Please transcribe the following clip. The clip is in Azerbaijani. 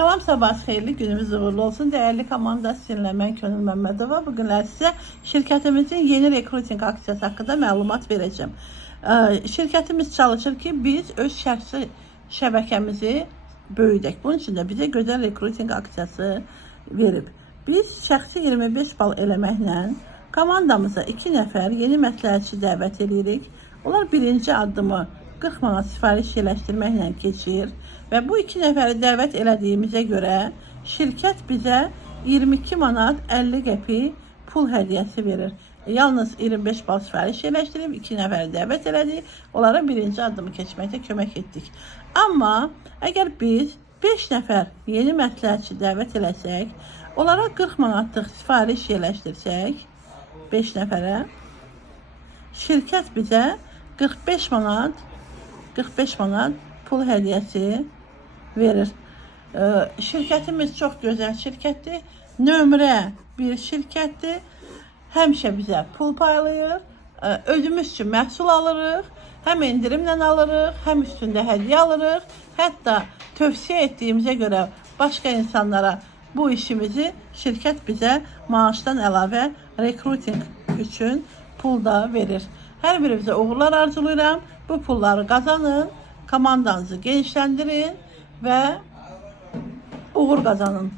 Salam, sabah xeyirli, günümüz uğurlu olsun. Değerli komanda, sizinle mən Könül Məmmədova. Bugünlər sizə şirkətimizin yeni rekruting aksiyası haqqında məlumat verəcəm. Şirkətimiz çalışır ki, biz öz şəxsi şəbəkəmizi böyüdək. Bunun üçün də bizə gözəl rekruting aksiyası verib. Biz şəxsi 25 bal eləməklə komandamıza 2 nəfər yeni məsləhətçi dəvət edirik. Onlar birinci addımı 40 manat sifariş yerləşdirməklə keçir və bu 2 nəfəri dəvət elədiyimizə görə şirkət bizə 22 manat 50 qəpik pul hədiyyəsi verir. Yalnız 25 bal sifariş yerləşdirib 2 nəfəri dəvət elədik. Onlara birinci addımı keçməkdə kömək etdik. Amma əgər biz 5 nəfər yeni məsləhətçi dəvət eləsək, onlara 40 manatlıq sifariş yerləşdirsək 5 nəfərə, şirkət bizə 45 manat pul hədiyyəsi verir. Şirkətimiz çox gözəl şirkətdir. Nömrə bir şirkətdir. Həmişə bizə pul paylayır. Özümüz üçün məhsul alırıq. Həm endirimlə alırıq, həm üstündə hədiyyə alırıq. Hətta tövsiyə etdiyimizə görə başqa insanlara bu işimizi şirkət bizə maaşdan əlavə rekruting üçün pul da verir. Hər birinizə uğurlar arzulayıram. Bu pulları qazanın, komandanızı genişləndirin və uğur qazanın.